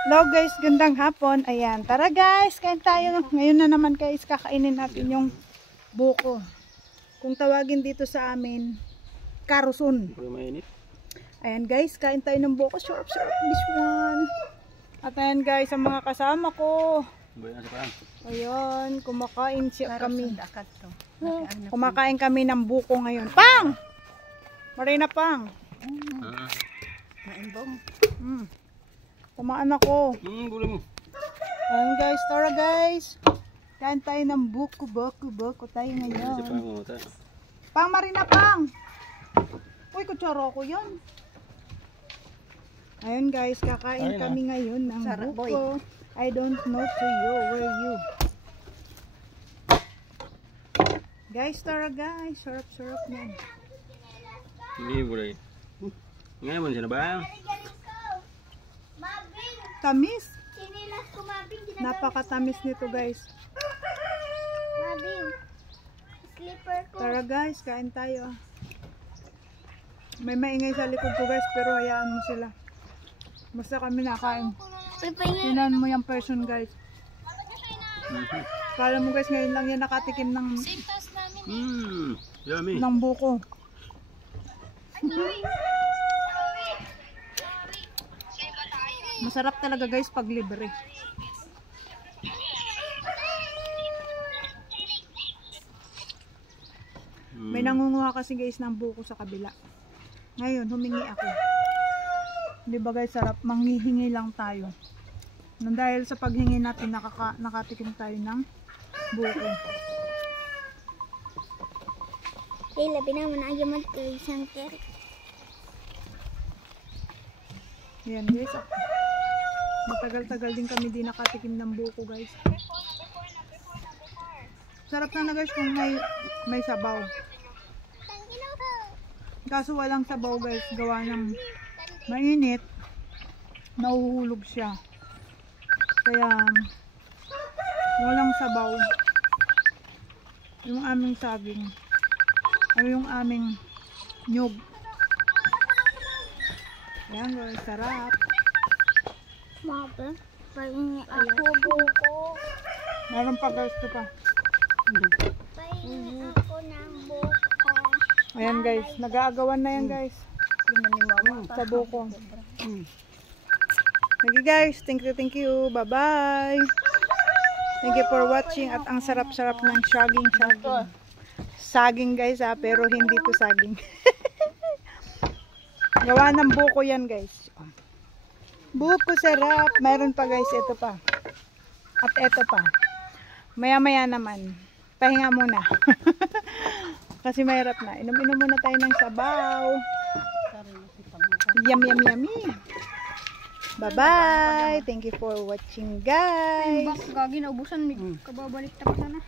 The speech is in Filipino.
Hello guys, gandang hapon. Ayan, tara guys, kain tayo. Ngayon na naman guys, kakainin natin yung buko. Kung tawagin dito sa amin, karusun. Ayan guys, kain tayo ng buko. Sarap this one. At ayan guys, ang mga kasama ko. Ayan, kumakain siya kami. Kumakain kami ng buko ngayon. Pang! Marina Pang. Kumaan ako. Ayan guys, tara guys. Kain tayo ng buko tayo ngayon. Pang Marina Pang. Uy, kutsara ko yan. Ayun guys, kakain kami ngayon ng buko. I don't know to you, where you. Guys, tara guys. Sarap yan. Ini boleh. Ngayon siya na ba? Tamis. Napakatamis nito guys. Tara guys, kain tayo. May maingay sa likod ko guys, pero hayaan mo sila. Basta kami nakain. Tinan mo yung person guys. Kala mo guys, ngayon lang yan nakatikim ng yummy. Ng buko. Masarap talaga guys pag libre. May nangunguha kasi guys ng buko sa kabila. Ngayon humingi ako. Di ba guys, sarap, manghihingi lang tayo. Nang dahil sa paghingi natin nakatikim tayo ng buko. Labi naman ayaman ko isang carrot. Yan guys, matagal-tagal din kami di nakatikim ng buko guys. Sarap na guys kung may sabaw. Kaso walang sabaw guys, gawa ng mainit, nahuhulog siya. Kaya walang sabaw. Yung aming saging, yung aming nyug. Ayan guys, sarap. Maba, pahingi ako buko. Meron pa guys, ito pa. Pahingi ako ng buko. Ayan guys, nag-aagawan na yan guys. Sa buko. Okay guys, thank you. Bye bye. Thank you for watching. At ang sarap-sarap ng saging. Saging guys pero hindi to saging. Gawa ng buko yan guys. Buko sarap. Mayroon pa guys, ito pa. At ito pa. Maya-maya naman. Pahinga muna. Kasi mahirap na. Inom-inom muna tayo ng sabaw. Yummy. Bye-bye. Thank you for watching guys. Gagi na ubusan. Kababalik tapos na.